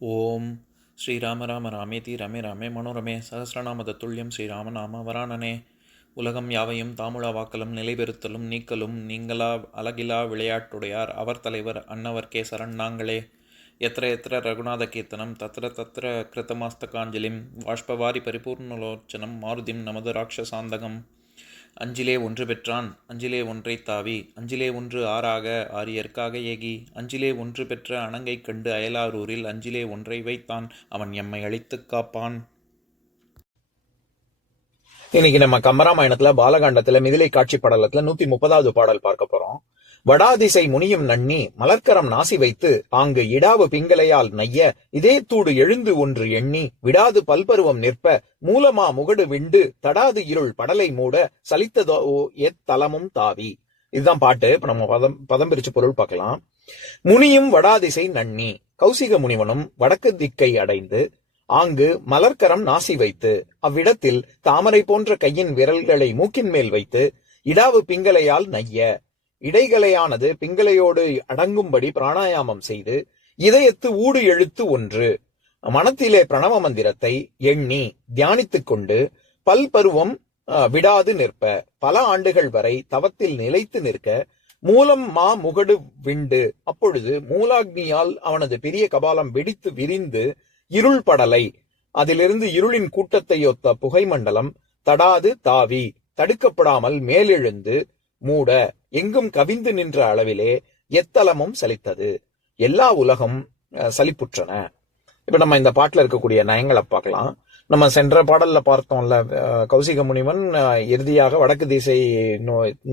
ஓம் ஸ்ரீராம ராம ராமேதி ரமே ராமே மனோரமே சகசிரநாம தத்துல்யம் ஸ்ரீராமநாம வராணனே. உலகம் யாவையும் தாமுழா வாக்கலும் நிலைபெறுத்தலும் நீக்கலும் நீங்களா அழகிலா விளையாட்டுடையார் அவர் தலைவர் அன்னவர் சரண் நாங்களே. எத்திர எத்திர ரகுநாத கீர்த்தனம் தத்திர தத்திர கிருத்தமாஸ்தகாஞ்சலிம் வாஷ்பவாரி பரிபூர்ணலோச்சனம் மாருதிம் நமது ராட்சசாந்தகம். அஞ்சிலே ஒன்று பெற்றான் அஞ்சிலே ஒன்றை தாவி அஞ்சிலே ஒன்று ஆறாக ஆரியர்க்காக ஏகி அஞ்சிலே ஒன்று பெற்ற அணங்கை கண்டு அயலாரூரில் அஞ்சிலே ஒன்றை வைத்தான் அவன் எம்மை அழித்துக் காப்பான். இன்னைக்கு நம்ம கம்பராமாயணத்துல பாலகாண்டத்துல மிதிலை காட்சி படலத்துல 130வது பாடல் பார்க்க போறோம். வடாதிசை முனியும் நன்னி மலர்க்கரம் நாசி வைத்து ஆங்கு இடாவு பிங்களையால் நைய இதே தூடு எழுந்து ஒன்று எண்ணி விடாது பல்பருவம் நிற்ப மூலமா முகடு விண்டு தடாது இருள் படலை மூட சலித்ததோ எத்தலமும் தாவி. இதுதான் பாட்டு. இப்ப நம்ம பதம் பிரிச்சு பொருள் பார்க்கலாம். முனியும் வடாதிசை நன்னி, கௌசிக முனிவனும் வடக்கு திக்கை அடைந்து ஆங்கு மலர்க்கரம் நாசி வைத்து அவ்விடத்தில் தாமரை போன்ற கையின் விரல்களை மூக்கின் மேல் வைத்து இடாவு பிங்களையால் நைய, இடைகளையானது பிங்களையோடு அடங்கும்படி பிராணாயாமம் செய்து இதயத்து ஊடு எழுத்து ஒன்று மனத்திலே பிரணவ மந்திரத்தை எண்ணி தியானித்துக் கொண்டு பல்பருவம் விடாது நிற்ப, பல ஆண்டுகள் வரை தவத்தில் நிலைத்து நிற்க மூலம் மா முகடு விண்டு, அப்பொழுது மூலாக்னியால் அவனது பெரிய கபாலம் வெடித்து விரிந்து இருள் படலை, அதிலிருந்து இருளின் கூட்டத்தையொத்த புகை மண்டலம் தடாது தாவி தடுக்கப்படாமல் மேலெழுந்து மூட எங்கும் கவிந்து நின்ற அளவிலே எத்தலமும் சலித்தது, எல்லா உலகம் சலிப்புற்றன. இப்ப நம்ம இந்த பாட்டுல இருக்கக்கூடிய நயங்களை பார்க்கலாம். நம்ம சென்ற பாடல்ல பார்த்தோம்ல, கௌசிக முனிவன் இறுதியாக வடக்கு திசை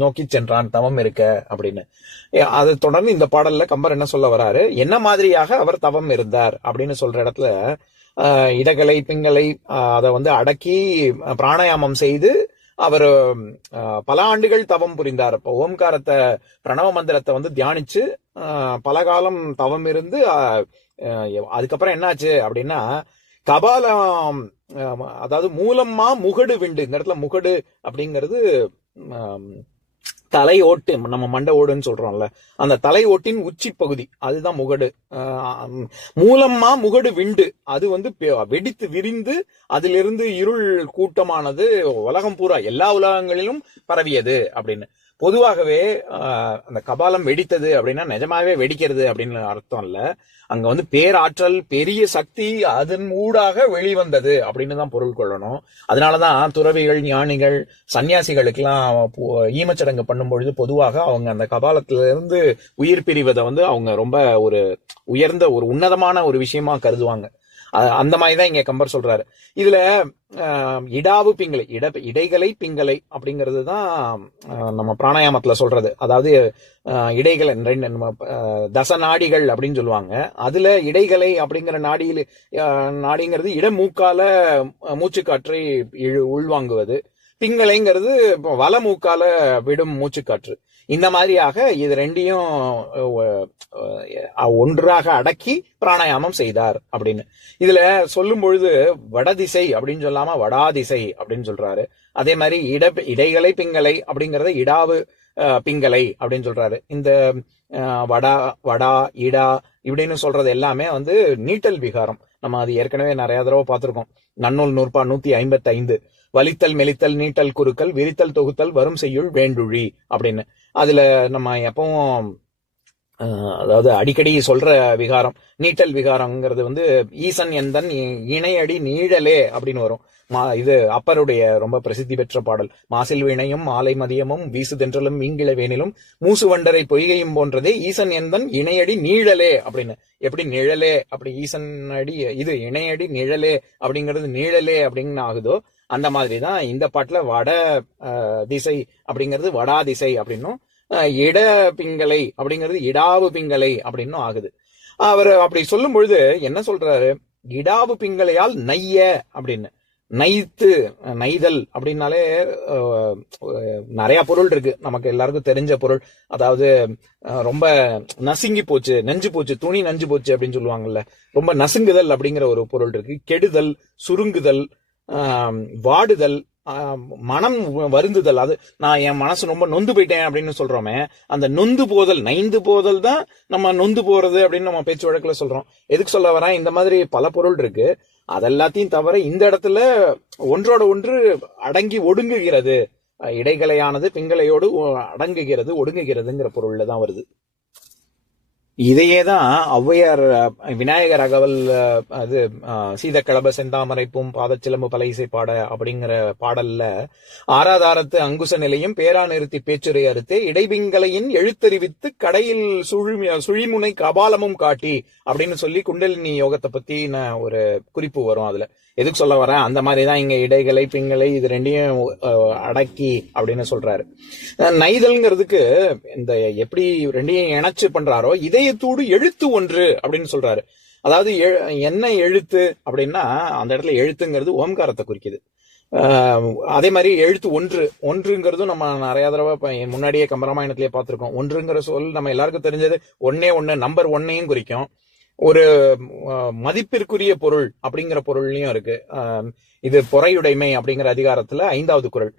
நோக்கி சென்றான் தவம் இருக்க அப்படின்னு. அதை தொடர்ந்து இந்த பாடல்ல கம்பர் என்ன சொல்ல வராரு, என்ன மாதிரியாக அவர் தவம் இருந்தார் அப்படின்னு சொல்ற இடத்துல இடகலை பிங்களை அதை அடக்கி பிராணாயாமம் செய்து அவர் பல ஆண்டுகள் தவம் புரிந்தார். இப்போ ஓம்காரத்தை பிரணவ மந்திரத்தை தியானிச்சு பல காலம் தவம் இருந்து அதுக்கப்புறம் என்னாச்சு அப்படின்னா கபாலம், அதாவது மூலமா முகடு விண்டு, இந்த இடத்துல முகடு அப்படிங்கிறது தலை ஓட்டு, நம்ம மண்டை ஓடுன்னு சொல்றோம்ல, அந்த தலை ஓட்டின் உச்சி பகுதி அதுதான் முகடு. மூலமா முகடு விண்டு அது வெடித்து விரிந்து அதிலிருந்து இருள் கூட்டமானது உலகம் பூரா எல்லா உலகங்களிலும் பரவியது அப்படின்னு. பொதுவாகவே அந்த கபாலம் வெடித்தது அப்படின்னா நிஜமாவே வெடிக்கிறது அப்படின்னு அர்த்தம் இல்ல. அங்க பேராற்றல் பெரிய சக்தி அதன் ஊடாக வெளிவந்தது அப்படின்னு தான் பொருள் கொள்ளணும். அதனாலதான் துறவிகள் ஞானிகள் சன்னியாசிகளுக்கு எல்லாம் ஈமச்சடங்கு பண்ணும் பொழுது பொதுவாக அவங்க அந்த கபாலத்துல இருந்து உயிர் பிரிவதை அவங்க ரொம்ப ஒரு உயர்ந்த ஒரு உன்னதமான ஒரு விஷயமா கருதுவாங்க. அந்த மாதிரிதான் இங்க கம்பர் சொல்றாரு. இதுல இடாவு பிங்களை, இடைகளை பிங்களை அப்படிங்கிறது தான் நம்ம பிராணாயாமத்துல சொல்றது. அதாவது இடைகளை தச நாடிகள் அப்படின்னு சொல்லுவாங்க. அதுல இடைகளை அப்படிங்கிற நாடிங்கிறது இடமூக்கால மூச்சு காற்றை உள்வாங்குவது, பிங்களைங்கிறது வல மூக்கால விடும் மூச்சுக்காற்று. இந்த மாதிரியாக இது ரெண்டையும் ஒன்றாக அடக்கி பிராணாயாமம் செய்தார் அப்படின்னு. இதுல சொல்லும் பொழுது வடதிசை அப்படின்னு சொல்லாம வடாதிசை அப்படின்னு சொல்றாரு. அதே மாதிரி இடைகளை பிங்களை அப்படிங்கறத இடாவு பிங்களை அப்படின்னு சொல்றாரு. இந்த வடா இடா இப்படின்னு சொல்றது எல்லாமே நீட்டல் விகாரம். நம்ம அது ஏற்கனவே நிறைய தடவை பார்த்திருக்கோம். நன்னூல் நூற்பா 155 வலித்தல் மெலித்தல் நீட்டல் குறுக்கல் விரித்தல் தொகுத்தல் வரும் செய்யுள் வேண்டுழி அப்படின்னு. அதுல நம்ம எப்பவும் அதாவது அடிக்கடி சொல்ற விகாரம் நீட்டல் விகாரம்ங்கிறது ஈசன் எந்தன் இணையடி நீழலே அப்படின்னு வரும். இது அப்பருடைய ரொம்ப பிரசித்தி பெற்ற பாடல். மாசில் வினையும் மாலை மதியமும் வீசுதென்றலும் வீங்கில வேனிலும் மூசு வண்டரை பொய்கையும் போன்றதே ஈசன் எந்தன் இணையடி நீழலே அப்படின்னு. எப்படி நிழலே அப்படி ஈசன் அடி இது இணையடி நிழலே அப்படிங்கிறது நீழலே அப்படின்னு ஆகுதோ அந்த மாதிரிதான் இந்த பாட்டுல வட திசை அப்படிங்கிறது வடா திசை அப்படின்னும், இட பிங்களை அப்படிங்கிறது இடாவு பிங்களை அப்படின்னும் ஆகுது. அவர் அப்படி சொல்லும் பொழுது என்ன சொல்றாரு, இடாவு பிங்களையால் நைய அப்படின்னு. நைத்து நைதல் அப்படின்னாலே நிறைய பொருள் இருக்கு, நமக்கு எல்லாருக்கும் தெரிஞ்ச பொருள். அதாவது ரொம்ப நசுங்கி போச்சு, நஞ்சு போச்சு, துணி நஞ்சு போச்சு அப்படின்னு சொல்லுவாங்கல்ல. ரொம்ப நசுங்குதல் அப்படிங்கிற ஒரு பொருள் இருக்கு. கெடுதல், சுருங்குதல், வாடுதல், மனம் வருந்துதல், அது நான் என் மனசு ரொம்ப நொந்து போயிட்டேன் அப்படின்னு சொல்றோமே, அந்த நொந்து போதல், நைந்து போதல் தான் நம்ம நொந்து போறது அப்படின்னு நம்ம பேச்சு வழக்குல சொல்றோம். எதுக்கு சொல்ல வரேன், இந்த மாதிரி பல பொருள் இருக்கு. அதெல்லாத்தையும் தவிர இந்த இடத்துல ஒன்றோட ஒன்று அடங்கி ஒடுங்குகிறது, இடைகளையானது பிங்களையோடு அடங்குகிறது, ஒடுங்குகிறதுங்கிற பொருள்ல தான் வருது. இதையே தான் ஔவையார் விநாயகர் அகவல் அது சீத கிளப செந்தாமரைப்பும் பாதச்சிலம்பு பலைசை பாட அப்படிங்கிற பாடல்ல ஆராதாரத்து அங்குச நிலையும் பேரா நிறுத்தி பேச்சுரை அறுத்தே இடைபிங்களையின் எழுத்தறிவித்து கடையில் சுழிமுனை கபாலமும் காட்டி அப்படின்னு சொல்லி குண்டலினி யோகத்தை பத்தி ஒரு குறிப்பு வரும் அதுல. எதுக்கு சொல்ல வரேன், அந்த மாதிரிதான் இங்க இடைகளை பிங்களை இது ரெண்டையும் அடக்கி அப்படின்னு சொல்றாரு. நைதல்ங்கிறதுக்கு இந்த எப்படி ரெண்டையும் இணைச்சு பண்றாரோ இதயத்தோடு எழுத்து ஒன்று அப்படின்னு சொல்றாரு. அதாவது என்ன எழுத்து அப்படின்னா அந்த இடத்துல எழுத்துங்கிறது ஓம்காரத்தை குறிக்குது. அதே மாதிரி எழுத்து ஒன்றுங்கிறதும் நம்ம நிறைய தடவை முன்னாடியே கம்பராமாயணத்திலேயே பார்த்திருக்கோம். ஒன்றுங்கிற சொல் நம்ம எல்லாருக்கும் தெரிஞ்சது ஒன்னு நம்பர் ஒன்னையும் குறிக்கும். ஒரு மதிப்பிற்குரிய பொருள் அப்படிங்கிற பொருள்லயும் இருக்கு. இது பொறையுடைமை அப்படிங்கிற அதிகாரத்துல 5வது குறள்,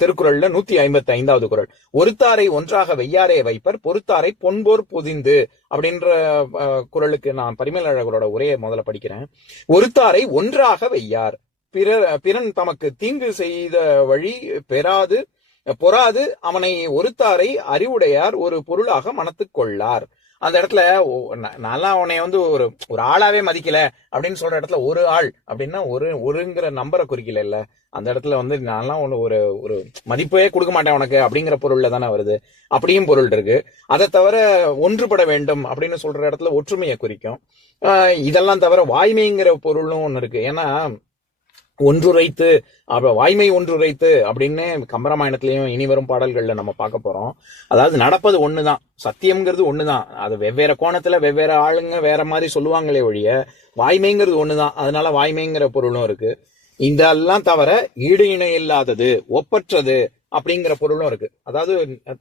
திருக்குறள்ல 155வது குறள். ஒருத்தாரை ஒன்றாக வெய்யாரே வைப்பர் பொறுத்தாரை பொன்போர் பொதிந்து அப்படின்ற குறளுக்கு நான் பரிமேலழகரோட உரையை முதல்ல படிக்கிறேன். ஒருத்தாரை ஒன்றாக வெய்யார், பிறன் தமக்கு தீங்கு செய்த வழி பொறாது அவனை ஒருத்தாரை அறிவுடையார் ஒரு பொருளாக மனத்துக் கொள்ளார். அந்த இடத்துல நல்லா அவனை ஒரு ஆளாவே மதிக்கல அப்படின்னு சொல்ற இடத்துல ஒரு ஆள் அப்படின்னா ஒருங்கிற நம்பரை குறிக்கல இல்ல. அந்த இடத்துல நான்லாம் ஒரு ஒரு மதிப்பே கொடுக்க மாட்டேன் உனக்கு அப்படிங்கிற பொருள்ல தானே வருது. அப்படியும் பொருள் இருக்கு. அதை தவிர ஒன்றுபட வேண்டும் அப்படின்னு சொல்ற இடத்துல ஒற்றுமையை குறிக்கும். இதெல்லாம் தவிர வாய்மைங்கிற பொருளும் ஒண்ணு இருக்கு. ஏன்னா ஒன்றுரைத்து வாய்மை ஒன்றுரைத்து அப்படின்னு கம்பராமாயணத்திலையும் இனி வரும் பாடல்கள்ல நம்ம பார்க்க போறோம். அதாவது நடப்பது ஒண்ணுதான், சத்தியம்ங்கிறது ஒண்ணுதான். அது வெவ்வேறு கோணத்துல வெவ்வேறு ஆளுங்க வேற மாதிரி சொல்லுவாங்களே ஒழிய வாய்மைங்கிறது ஒண்ணுதான். அதனால வாய்மைங்கிற பொருளும் இருக்கு. இதெல்லாம் தவிர ஈடு இணை இல்லாதது, ஒப்பற்றது அப்படிங்கிற பொருளும் இருக்கு. அதாவது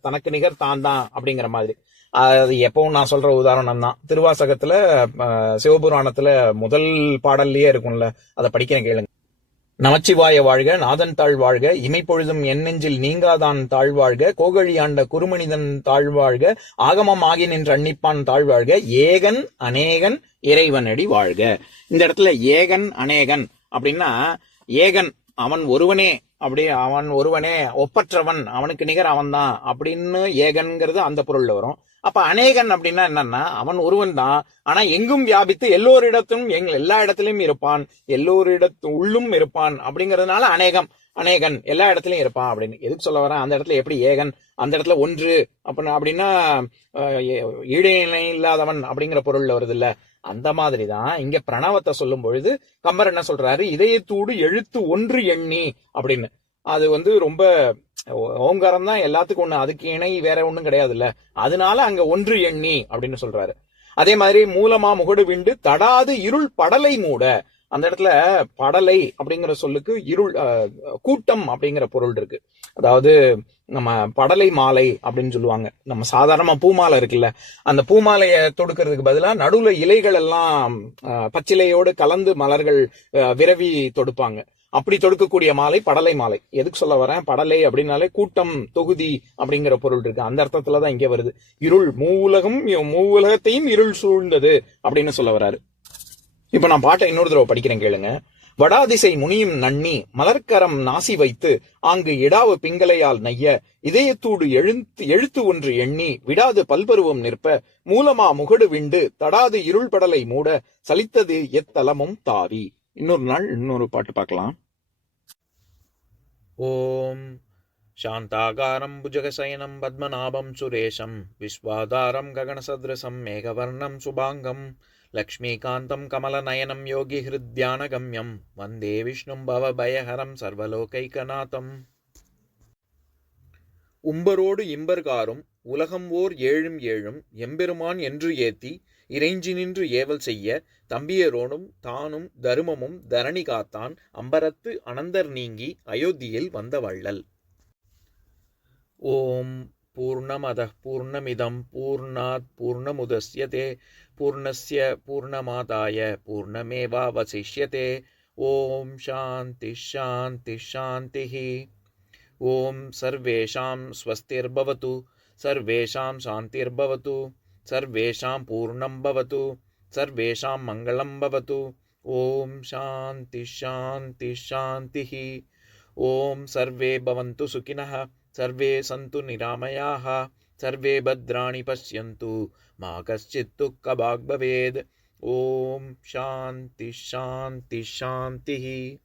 தனக்கு நிகர் தான் அப்படிங்கிற மாதிரி. அது எப்பவும் நான் சொல்ற உதாரணம் தான். திருவாசகத்துல சிவபுராணத்துல முதல் பாடல்லயே இருக்கும்ல, அதை படிக்கிறேன் கேளுங்க. நமச்சிவாய வாழ்க, நாதன் தாழ் வாழ்க, இமைப்பொழுதும் என் நெஞ்சில் நீங்காதான் தாழ்வாழ்க, கோகழி ஆண்ட குறுமனிதன் தாழ்வாழ்க, ஆகமம் ஆகி நின்ற அன்னிப்பான் தாழ்வாழ்க, ஏகன் அநேகன் இறைவனடி வாழ்க. இந்த இடத்துல ஏகன் அநேகன் அப்படின்னா ஏகன் அவன் ஒருவனே, அவன் ஒருவனே, ஒப்பற்றவன், அவனுக்கு நிகர் அவன் தான் அப்படின்னு ஏகன்கிறது அந்த பொருள்ல வரும். அப்ப அநேகன் அப்படின்னா என்னன்னா அவன் ஒருவன் தான், ஆனா எங்கும் வியாபித்து எல்லோரிடத்தும் எல்லா இடத்திலும் இருப்பான், உள்ளும் இருப்பான் அப்படிங்கறதுனால அநேகன் எல்லா இடத்துலயும் இருப்பான் அப்படின்னு. எதுக்கு சொல்ல வரேன், அந்த இடத்துல எப்படி ஏகன், அந்த இடத்துல ஒன்று அப்படின்னா ஈடு இணை இல்லாதவன் அப்படிங்கிற பொருள்ல வருது இல்ல. அந்த மாதிரிதான் இங்க பிரணவத்தை சொல்லும் பொழுது கம்பர் என்ன சொல்றாரு, இதயத்தோடு எழுத்து ஒன்று எண்ணி அப்படின்னு. அது ரொம்ப ஓங்காரம் தான் எல்லாத்துக்கும் ஒண்ணு, அதுக்கு இணை வேற ஒண்ணும் கிடையாது இல்ல. அதனால அங்க ஒன்று எண்ணி அப்படின்னு சொல்றாரு. அதே மாதிரி மூலமா முகடு விண்டு தடாது இருள் படலை மூட. அந்த இடத்துல படலை அப்படிங்கிற சொல்லுக்கு இருள் கூட்டம் அப்படிங்கிற பொருள் இருக்கு. அதாவது நம்ம படலை மாலை அப்படின்னு சொல்லுவாங்க. நம்ம சாதாரணமா பூமாலை இருக்குல்ல, அந்த பூமாலையை தொடுக்கிறதுக்கு பதிலா நடுவுல இலைகள் எல்லாம் பச்சிலையோடு கலந்து மலர்கள் விரவி தொடுப்பாங்க. அப்படி தொடுக்கக்கூடிய மாலை படலை மாலை. எதுக்கு சொல்ல வரேன், படலை அப்படின்னாலே கூட்டம், தொகுதி அப்படிங்கிற பொருள் இருக்கு. அந்த அர்த்தத்துலதான் இங்க வருது. இருள் மூவுலகத்தையும் இருள் சூழ்ந்தது அப்படின்னு சொல்ல வர்றாரு. இப்ப நான் பாட்டை இன்னொரு தடவை படிக்கிறேன் கேளுங்க. வடாதிசை முனியும் நன்னி மலர்க்கரம் நாசி வைத்து ஆங்கு இடாவு பிங்களையால் நைய இதயத்தூடு எழுத்து ஒன்று எண்ணி விடாது பல்பருவம் நிற்ப மூலமா முகடு விண்டு தடாது இருள் படலை மூட சலித்தது எத்தலமும் தாவி. இன்னொரு நாள் இன்னொரு பாட்டு பார்க்கலாம். ஓம் சாந்தாகாரம் புஜகசயனம் பத்மநாபம் சுரேஷம் விஸ்வாதாரம் ககனசத்ரசம் மேகவர்ணம் சுபாங்கம் லக்ஷ்மீகாந்தம் கமலநயனம் யோகி ஹிருத்யானகம்யம் வந்தே விஷ்ணும் பவபயஹரம் சர்வலோகைகநாதம். உம்பரோடு இம்பர்காரும் உலகம் ஓர் ஏழும் ஏழும் எம்பெருமான் என்று ஏத்தி இறைஞ்சி நின்று ஏவல் செய்ய தம்பியரோனும் தானும் தருமமும் தரணி காத்தான் அம்பரத்து அனந்தர் நீங்கி அயோத்தியில் வந்த வள்ளல். ஓம் பூர்ணமதః பூர்ணமிதம் பூர்ணாத் பூர்ணமுதஸ்யதே பூர்ணஸ்ய பூர்ணமாதாய பூர்ணமேவாவசிஷ்யதே. ஓம் சாந்தி ஷாந்தி ஷாந்தி. ஓம் சர்வேஷாம் ஸ்வஸ்திர்பவது, சர்வேஷாம் சாந்திர்பவது, சர்வேஷாம் பூர்ணம் பவது, சர்வேஷாம் மங்களம் பவது. ஓம் சாந்தி ஷாந்தி ஷாந்தி. ஓம் சர்வே பவந்து சுகினः, சர்வே சந்து நிராமயாः, சர்வே பத்ராணி பஷ்யந்து, மா கஷ்சித் துக்கபாக் பவேத். ஓம் சாந்தி ஷாந்தி ஷாந்தி.